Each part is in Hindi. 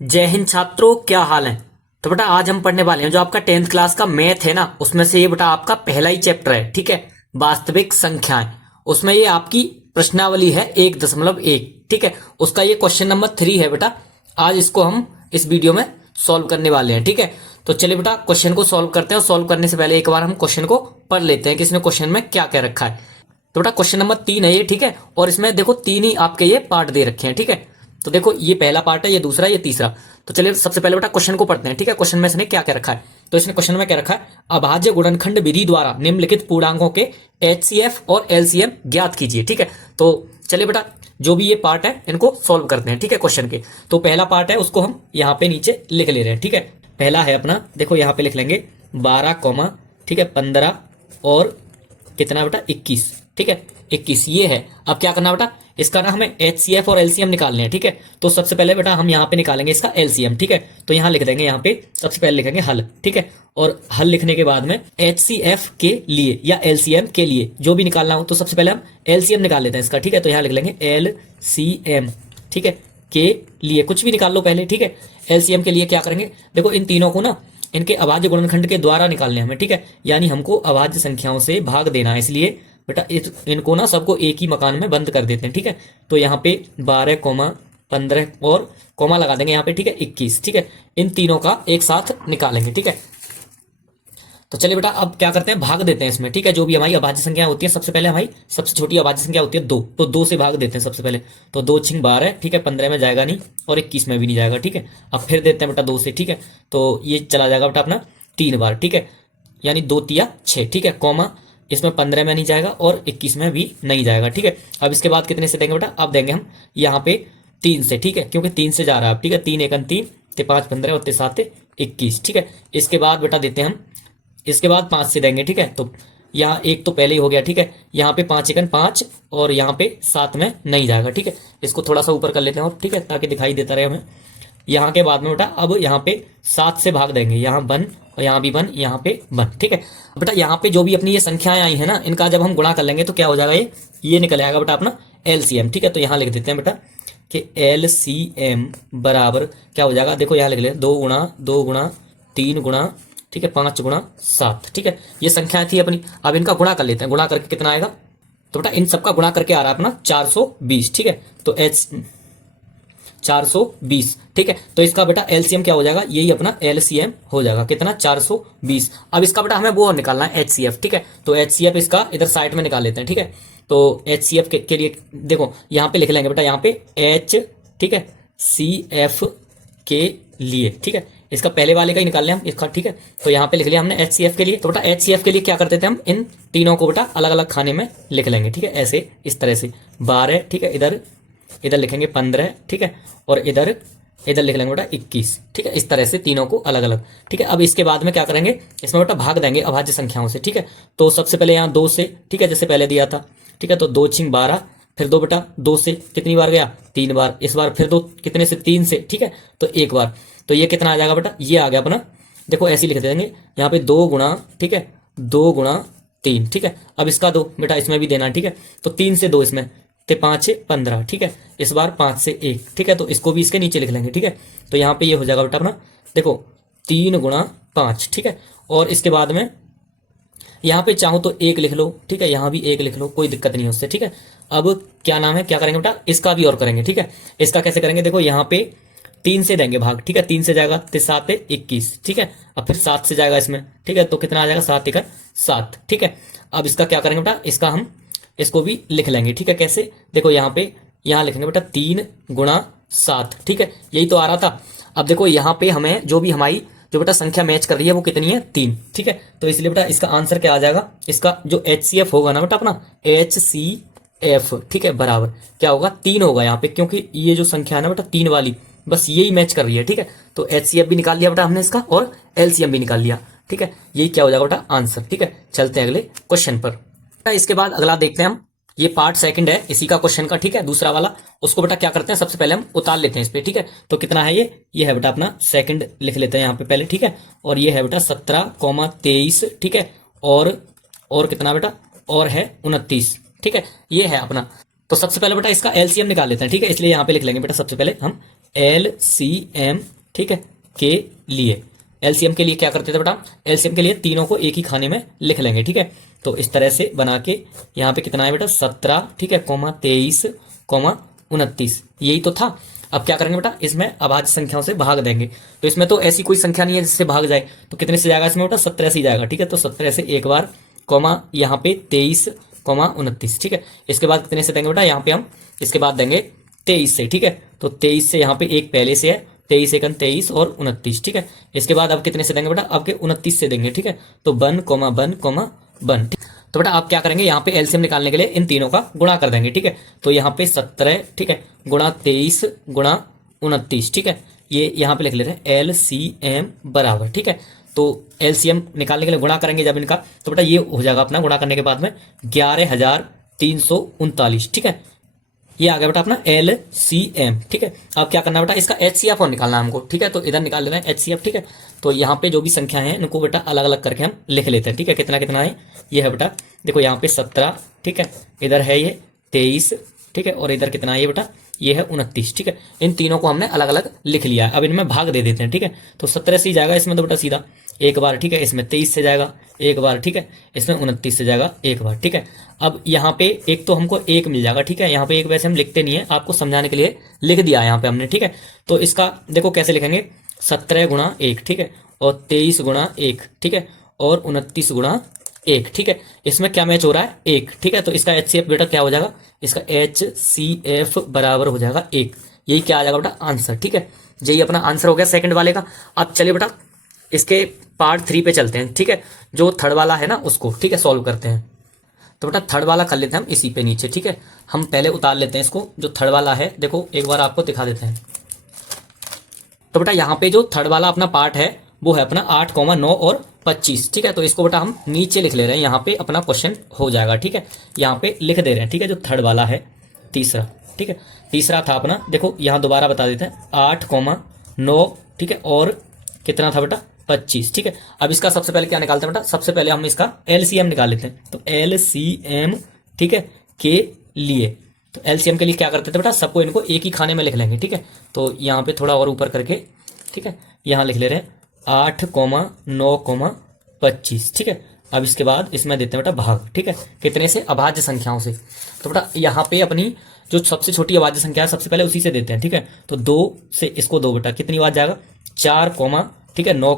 जय हिंद छात्रों, क्या हाल है। तो बेटा आज हम पढ़ने वाले हैं जो आपका 10th क्लास का मैथ है ना, उसमें से ये बेटा आपका पहला ही चैप्टर है। ठीक है, वास्तविक संख्याएं। उसमें ये आपकी प्रश्नावली है 1.1। ठीक है, उसका ये क्वेश्चन नंबर 3 है बेटा। आज इसको हम इस वीडियो में सॉल्व करने वाले हैं। ठीक है, तो चलिए बेटा क्वेश्चन को सॉल्व करते हैं। और सॉल्व करने से पहले एक बार हम क्वेश्चन को पढ़ लेते हैं कि इसने क्वेश्चन में क्या क्या रखा है। तो बेटा क्वेश्चन नंबर 3 है ये। ठीक है, और इसमें देखो 3 ही आपके ये पार्ट दे रखे हैं। ठीक है, तो देखो ये पहला पार्ट है, ये दूसरा, ये तीसरा। तो चलिए सबसे पहले बेटा क्वेश्चन को पढ़ते हैं। ठीक है, क्वेश्चन में इसने क्या क्या रखा है। तो इसने क्वेश्चन में क्या रखा है, अभाज्य गुणनखंड विधि द्वारा निम्नलिखित पूर्णांकों के एचसीएफ और एलसीएम ज्ञात कीजिए। ठीक है, तो चलिए बेटा जो भी ये पार्ट है इनको सॉल्व करते हैं। ठीक है, क्वेश्चन के तो पहला पार्ट है उसको हम यहाँ पे नीचे लिख ले रहे हैं। ठीक है, पहला है अपना, देखो यहाँ पे लिख लेंगे 12, ठीक है 15 और कितना बेटा 21। ठीक है 21 ये है। अब क्या करना बेटा, इसका ना हमें एचसीएफ और एलसीएम निकालने हैं। ठीक है, तो सबसे पहले बेटा हम यहाँ पे निकालेंगे इसका एलसीएम। ठीक है, तो यहाँ लिख देंगे, यहाँ पे सबसे पहले लिखेंगे हल। ठीक है, और हल लिखने के बाद में एचसीएफ के लिए या एलसीएम के लिए जो भी निकालना हो, तो सबसे पहले हम एलसीएम निकाल लेते हैं इसका। ठीक है, तो यहाँ लिख लेंगे एलसीएम। ठीक है, के लिए कुछ भी निकाल लो पहले। ठीक है, एलसीएम के लिए क्या करेंगे, देखो इन तीनों को ना इनके अभाज्य गुणनखंड के द्वारा निकालने हमें। ठीक है, यानी हमको अभाज्य संख्याओं से भाग देना है, इसलिए बेटा इनको ना सबको एक ही मकान में बंद कर देते हैं। ठीक है, तो यहाँ पे 12, 15 और कॉमा लगा देंगे यहाँ पे। ठीक है 21। ठीक है, इन तीनों का एक साथ निकालेंगे। ठीक है, तो चलिए बेटा अब क्या करते हैं, भाग देते हैं इसमें। ठीक है, जो भी हमारी अभाज्य संख्या होती है, सबसे पहले हमारी सबसे छोटी अभाज्य संख्या होती है 2, तो 2 से भाग देते हैं सबसे पहले। तो 2 छिंग 12। ठीक है, 15 में जाएगा नहीं और 21 में भी नहीं जाएगा। ठीक है, अब फिर देते हैं बेटा 2 से। ठीक है, तो ये चला जाएगा बेटा अपना 3 बार। ठीक है, यानी 2 तिया 6। ठीक है, कॉमा इसमें 15 में नहीं जाएगा और 21 में भी नहीं जाएगा। ठीक है, अब इसके बाद कितने से देंगे बेटा, अब देंगे हम यहाँ पे 3 से। ठीक है, क्योंकि 3 से जा रहा है। ठीक है, 3 एकन 3, 5 15 और 7 21। ठीक है, इसके बाद बेटा देते हैं हम, इसके बाद 5 से देंगे। ठीक है, तो यहाँ एक तो पहले ही हो गया। ठीक है, यहाँ पे 5 एकन 5 और यहाँ पे 7 में नहीं जाएगा। ठीक है, इसको थोड़ा सा ऊपर कर लेते हैं और ठीक है, ताकि दिखाई देता रहे हमें। यहाँ के बाद में बेटा अब यहाँ पे 7 से भाग देंगे, यहाँ 1 और यहाँ भी 1, यहाँ पे 1। ठीक है, बेटा यहाँ पे जो भी अपनी ये संख्याएं आई है ना, इनका जब हम गुणा कर लेंगे तो क्या हो जाएगा, ये निकल आएगा बेटा अपना एलसीएम। ठीक है, तो यहाँ लिख देते हैं बेटा कि एलसीएम बराबर क्या हो जाएगा, देखो यहाँ लिख ले 2 गुणा 2 गुणा 3 गुणा, ठीक है 5 गुणा 7। ठीक है, ये संख्याएं थी अपनी। अब इनका गुणा कर लेते हैं, गुणा करके कितना आएगा, तो बेटा इन सबका गुणा करके आ रहा है अपना 420। ठीक है, तो एच 420। ठीक है, तो इसका बेटा एलसीएम क्या हो जाएगा, यही अपना एलसीएम हो जाएगा कितना 420। अब इसका बेटा हमें वो निकालना है एचसीएफ। ठीक है, तो एचसीएफ इसका इधर साइड में निकाल लेते हैं। ठीक है, तो एचसीएफ के लिए देखो यहाँ पे लिख लेंगे बेटा, यहाँ पे एच, ठीक है सीएफ के लिए। ठीक है, इसका पहले वाले का ही निकाल लें हम इसका। ठीक है, तो यहाँ पे लिख लिया हमने एचसीएफ के लिए। तो बेटा एचसीएफ के लिए क्या करते थे हम, इन तीनों को बेटा अलग अलग खाने में लिख लेंगे। ठीक है, ऐसे इस तरह से 12। ठीक है, इधर इधर लिखेंगे 15। ठीक है, और इधर इधर लिख लेंगे बेटा 21। ठीक है, इस तरह से तीनों को अलग अलग। ठीक है, अब इसके बाद में क्या करेंगे, इसमें बेटा भाग देंगे अभाज्य संख्याओं से। ठीक है, तो सबसे पहले यहाँ 2 से, ठीक है जैसे पहले दिया था। ठीक है, तो 2 छिंग 12, फिर 2 बेटा 2 से कितनी बार गया, 3 बार। इस बार फिर 2 कितने से, 3 से। ठीक है, तो 1 बार। तो ये कितना आ जाएगा बेटा, ये आ गया अपना, देखो ऐसे ही लिख देंगे यहाँ पे 2 गुणा, ठीक है 2 गुणा 3। ठीक है, अब इसका 2 बेटा इसमें भी देना। ठीक है, तो 3 से 2 इसमें, तो 5 15। ठीक है, इस बार 5 से 1। ठीक है, तो इसको भी इसके नीचे लिख लेंगे। ठीक है, तो यहाँ पे ये हो जाएगा बेटा अपना, देखो 3 गुणा 5। ठीक है, और इसके बाद में यहाँ पे चाहो तो 1 लिख लो। ठीक है, यहाँ भी 1 लिख लो, कोई दिक्कत नहीं है उससे। ठीक है, अब क्या नाम है, क्या करेंगे बेटा, इसका भी और करेंगे। ठीक है, इसका कैसे करेंगे, देखो यहाँ पे 3 से देंगे भाग। ठीक है, 3 से जाएगा तो 7 21। ठीक है, अब फिर 7 से जाएगा इसमें। ठीक है, तो कितना आ जाएगा 7 1 7। ठीक है, अब इसका क्या करेंगे बेटा, इसका हम इसको भी लिख लेंगे। ठीक है, कैसे, देखो यहाँ पे यहाँ लिखेंगे बेटा 3 गुणा 7। ठीक है, यही तो आ रहा था। अब देखो यहाँ पे हमें जो भी हमारी जो बेटा संख्या मैच कर रही है वो कितनी है, 3। ठीक है, तो इसलिए बेटा इसका आंसर क्या आ जाएगा, इसका जो एचसीएफ होगा ना बेटा अपना एचसीएफ, ठीक है बराबर क्या होगा, 3 होगा यहाँ पे, क्योंकि ये जो संख्या है ना बेटा 3 वाली, बस यही मैच कर रही है। ठीक है, तो एचसीएफ भी निकाल लिया बेटा हमने इसका और एलसीएम भी निकाल लिया। ठीक है, यही क्या हो जाएगा बेटा आंसर। ठीक है, चलते हैं अगले क्वेश्चन पर। इसके बाद अगला देखते हैं हम, ये पार्ट सेकंड है इसी का क्वेश्चन का। ठीक है, दूसरा वाला, उसको बेटा क्या करते हैं, सबसे पहले हम उतार लेते हैं इस पे। ठीक है, तो कितना है ये है बेटा अपना सेकंड लिख लेते हैं यहाँ पे पहले। ठीक है, और ये है बेटा 17,23। ठीक है, और कितना बेटा, और है 29। ठीक है, ये है अपना। तो सबसे पहले बेटा इसका एलसीएम निकाल लेते हैं। ठीक है, इसलिए यहाँ पे लिख लेंगे बेटा सबसे पहले हम LCM, ठीक है, के लिए। LCM के लिए क्या करते थे बेटा, LCM के लिए तीनों को एक ही खाने में लिख लेंगे, ठीक है। तो इस तरह से बना के यहाँ पे कितना है बेटा 17, ठीक है, कोमा 23, कोमा 29, यही तो था। अब क्या करेंगे बेटा, इसमें अभाज्य संख्याओं से भाग देंगे। तो इसमें तो ऐसी कोई संख्या नहीं है जिससे भाग जाए, तो कितने से जाएगा इसमें बेटा 17 से ही जाएगा, ठीक है। तो 17 से एक बार, कोमा यहाँ पे 23, कोमा 29, ठीक है। इसके बाद कितने से देंगे बेटा, यहाँ पे हम इसके बाद देंगे 23 से, ठीक है। तो 23 से यहाँ पे एक पहले से है, 23 एकन 23 और 29, ठीक है। इसके बाद अब कितने से देंगे बेटा, अब के 29 से देंगे, ठीक है। तो 1, 1, 1, तो बेटा आप क्या करेंगे, यहाँ पे एलसीएम निकालने के लिए इन तीनों का गुणा कर देंगे, ठीक है। तो यहाँ पे 17, ठीक है, गुणा 23 गुणा 29, ठीक है। ये यहाँ पे लिख लेते हैं एलसीएम बराबर, ठीक है। तो एलसीएम निकालने के लिए गुणा करेंगे जब इनका, तो बेटा ये हो जाएगा अपना गुणा करने के बाद में 11,339, ठीक है। ये आ गया बेटा अपना LCM, ठीक है। अब क्या करना बेटा, इसका HCF और निकालना है हमको, ठीक है। तो इधर निकाल लेना है HCF, ठीक है। तो यहाँ पे जो भी संख्या है इनको बेटा अलग अलग करके हम लिख लेते हैं, ठीक है। कितना कितना है, ये है बेटा, देखो यहाँ पे 17, ठीक है, इधर है ये 23, ठीक है, और इधर कितना है ये बेटा, ये है 29, ठीक है। इन तीनों को हमने अलग अलग लिख लिया है। अब इनमें भाग दे देते हैं, ठीक है। तो 17 से ही जाएगा इसमें तो बेटा सीधा एक बार, ठीक है। इसमें 23 से जाएगा एक बार, ठीक है। इसमें 29 से जाएगा एक बार, ठीक है। अब यहाँ पे एक तो हमको एक मिल जाएगा, ठीक है। यहाँ पे एक वैसे हम लिखते नहीं है, आपको समझाने के लिए लिख दिया यहाँ पे हमने, ठीक है। तो इसका देखो कैसे लिखेंगे, 17 गुणा 1, ठीक है, और 23 गुणा 1, ठीक है, और 29 गुणा 1, ठीक है। इसमें क्या मैच हो रहा है, 1, ठीक है। तो इसका HCF बेटा क्या हो जाएगा, इसका HCF बराबर हो जाएगा 1। यही क्या आ जाएगा बेटा आंसर, ठीक है। यही अपना आंसर हो गया सेकंड वाले का। अब चलिए बेटा इसके पार्ट 3 पे चलते हैं, ठीक है। जो थर्ड वाला है ना उसको, ठीक है, सॉल्व करते हैं। तो बेटा थर्ड वाला कर लेते हैं हम इसी पे नीचे, ठीक है। हम पहले उतार लेते हैं इसको, जो थर्ड वाला है देखो एक बार आपको दिखा देते हैं। तो बेटा यहाँ पे जो थर्ड वाला अपना पार्ट है वो है अपना 8, 9 और 25, ठीक है। तो इसको बेटा हम नीचे लिख ले रहे हैं, यहाँ पे अपना क्वेश्चन हो जाएगा, ठीक है। यहाँ पे लिख दे रहे हैं, ठीक है। जो थर्ड वाला है तीसरा, ठीक है, तीसरा था अपना, देखो यहाँ दोबारा बता देते हैं, 8, 9, ठीक है, और कितना था बेटा 25, ठीक है। अब इसका सबसे पहले क्या निकालते हैं बेटा, सबसे पहले हम इसका LCM निकाल लेते हैं। तो LCM, ठीक है, के लिए, तो LCM के लिए क्या करते थे बेटा, सबको इनको एक ही खाने में लिख लेंगे, ठीक है। तो यहाँ पे थोड़ा और ऊपर करके, ठीक है, यहाँ लिख ले रहे हैं 8, 9, 25, ठीक है। अब इसके बाद इसमें देते हैं बेटा भाग, ठीक है, कितने से, अभाज्य संख्याओं से। तो बेटा यहाँ पे अपनी जो सबसे छोटी अभाज्य संख्या है सबसे पहले उसी से देते हैं, ठीक है। तो 2 से इसको 2 बेटा कितनी बार जाएगा, 4, ठीक है, 9,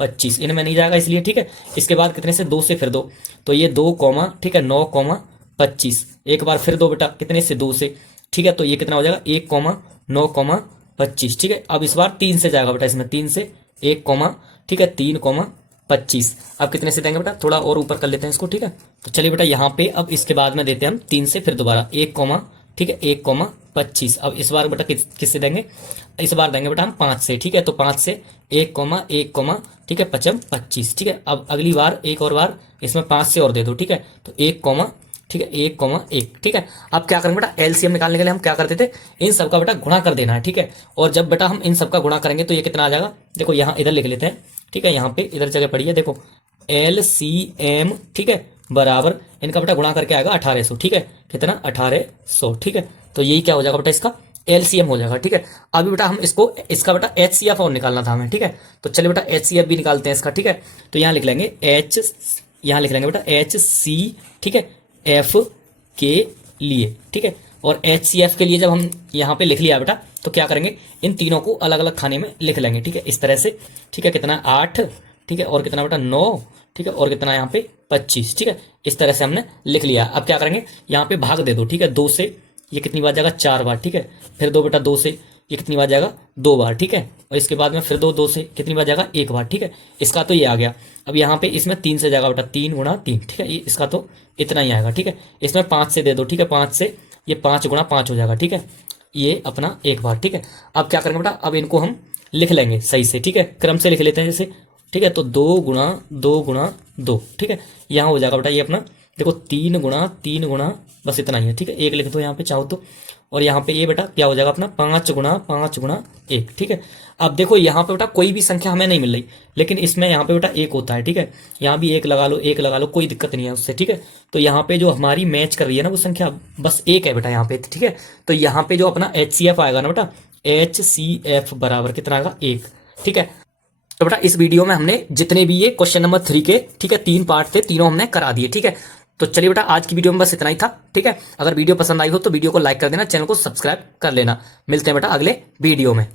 25, इनमें नहीं जाएगा इसलिए, ठीक है। इसके बाद कितने से, 2 से फिर 2, तो ये 2, ठीक है, 9, 25, एक बार फिर 2 बेटा कितने से, 2 से, ठीक है। तो ये कितना हो जाएगा 1, 9, 25, ठीक है। अब इस बार 3 से जाएगा बेटा, इसमें 3 से 1, ठीक है, 3, 25। अब कितने से देंगे बेटा, थोड़ा और ऊपर कर लेते हैं इसको, ठीक है। तो चलिए बेटा यहाँ पे अब इसके बाद में देते हैं हम 3 से फिर दोबारा 1, ठीक है, 1, 25। अब इस बार बेटा किससे देंगे, इस बार देंगे बेटा हम 5 से, ठीक है। तो 5 से 1, 1, ठीक है, 25, ठीक है। अब अगली बार एक और बार इसमें 5 से और दे दो, ठीक है। तो 1, ठीक है, 1, 1, ठीक है। अब क्या करेंगे बेटा, LCM निकालने के लिए हम क्या करते थे, इन सबका बेटा गुणा कर देना है, ठीक है। और जब बेटा हम इन सबका गुणा करेंगे तो ये कितना आ जाएगा, देखो यहाँ इधर लिख लेते हैं, ठीक है। यहाँ पे इधर जगह पड़ी है देखो, LCM, ठीक है, बराबर इनका बेटा गुणा करके आएगा 1800, ठीक है, कितना 1800, ठीक है। तो यही क्या हो जाएगा बेटा, इसका LCM हो जाएगा, ठीक है। अभी बेटा हम इसका बेटा HCF और निकालना था हमें, ठीक है। तो चलिए बेटा HCF भी निकालते हैं इसका, ठीक है। तो यहाँ लिख लेंगे यहाँ लिख लेंगे बेटा HC, ठीक है, F के लिए, ठीक है। और HCF के लिए जब हम यहाँ पे लिख लिया बेटा तो क्या करेंगे, इन तीनों को अलग अलग खाने में लिख लेंगे, ठीक है, इस तरह से, ठीक है। कितना 8, ठीक है, और कितना बेटा 9, ठीक है, और कितना यहाँ पे 25, ठीक है। इस तरह से हमने लिख लिया। अब क्या करेंगे, यहाँ पे भाग दे दो, ठीक है। 2 से ये कितनी बार जाएगा, 4 बार, ठीक है। फिर 2 बेटा 2 से ये कितनी बार जाएगा, 2 बार, ठीक है। और इसके बाद में फिर 2 से कितनी बार जाएगा, 1 बार, ठीक है। इसका तो ये आ गया। अब यहाँ पे इसमें 3 से जाएगा बेटा, 3 गुणा 3, ठीक है। इसका तो इतना ही आएगा, ठीक है। इसमें 5 से दे दो, ठीक है, 5 से ये 5 गुणा 5 हो जाएगा, ठीक है। ये अपना 1 बार, ठीक है। अब क्या करेंगे बेटा, अब इनको हम लिख लेंगे सही से, ठीक है, क्रम से लिख लेते हैं जैसे, ठीक है। तो 2 गुणा 2, ठीक है। यहाँ हो जाएगा बेटा ये अपना देखो 3 गुणा, बस इतना ही है, ठीक है। 1 लिख दो यहाँ पे चाहो तो, और यहाँ पे ये बेटा क्या हो जाएगा अपना 5 गुणा 1, ठीक है। अब देखो यहाँ पे बेटा कोई भी संख्या हमें नहीं मिल रही, लेकिन इसमें यहाँ पे बेटा 1 होता है, ठीक है। यहाँ भी 1 लगा लो, 1 लगा लो, कोई दिक्कत नहीं है उससे, ठीक है। तो यहाँ पे जो हमारी मैच कर रही है ना वो संख्या बस 1 है बेटा यहाँ पे, ठीक है। तो यहाँ पे जो अपना HCF आएगा ना बेटा, HCF बराबर कितना आएगा 1। ठीक है, तो बेटा इस वीडियो में हमने जितने भी ये क्वेश्चन नंबर 3 के, ठीक है, 3 पार्ट थे, तीनों हमने करा दिए। ठीक है, तो चलिए बेटा आज की वीडियो में बस इतना ही था। ठीक है, अगर वीडियो पसंद आई हो तो वीडियो को लाइक कर देना, चैनल को सब्सक्राइब कर लेना। मिलते हैं बेटा अगले वीडियो में।